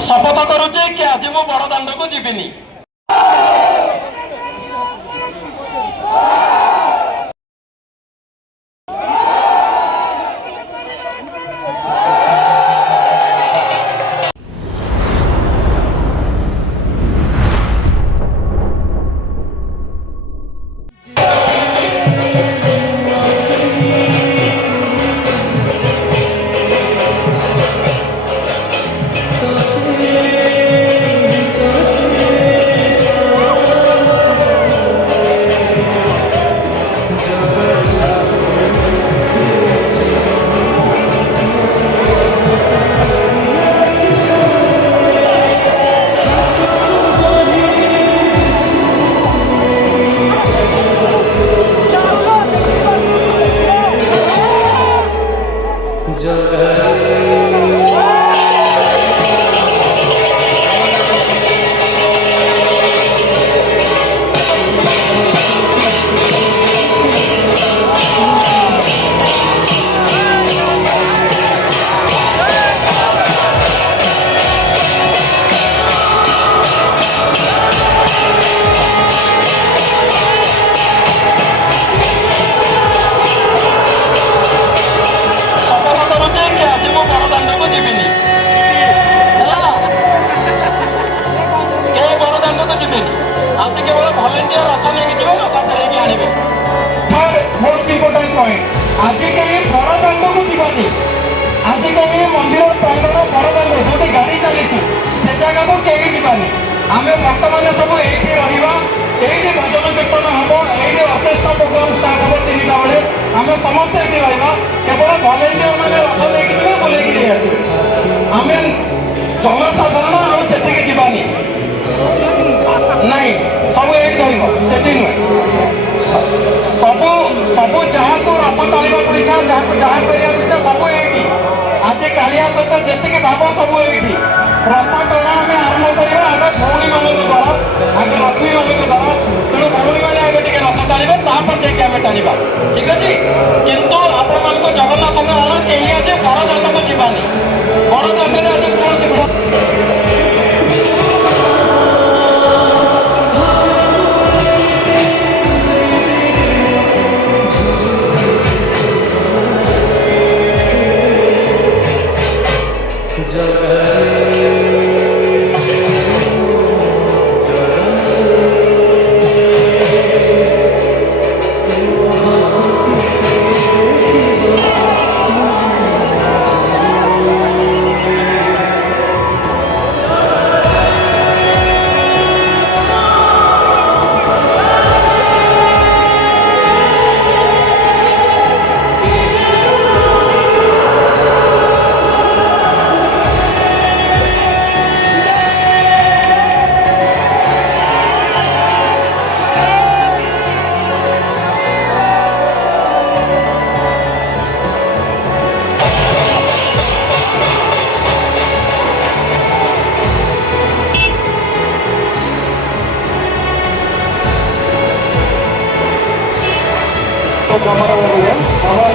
शपथ करुचे कि आज मु बड़ दांड को जीविनी। आज कहीं बड़ दांड को जीवानी आज कहीं मंदिर प्रांगण बड़ दांड जो गाड़ी चली से जगह को कहीं जीवानी आम भक्त मैंने सब ये भजन कीर्तन हम ये अर्केस्ट्रा प्रोग्राम स्टार्ट हम 3टा बेले आम समस्ते ये रहा केवल भलेंटियर मैंने रथ लेकिन जी बुलेक नहीं आसवे आम जनसाधारण आठ जीवानी नाई सब ये कर नुहे सब सब जहाँ को रथ टाणा इच्छा जहाँ करने इच्छा सब ये आज कालिया सहित जी भाव सब ये रथ टणा आम आरंभ करवा आगे भौणी मान द्वारा आगे लक्ष्मी मान द्वारा तेणु भौणी मैंने आगे टे रथ टाणवे तापर जाकि आम टाणा ठीक अच्छे किंतु आपण मान जगन्नाथ कारण कहीं आज बड़ दांड को जीवानी बड़ दांड में आज कौन कैमरा आवाज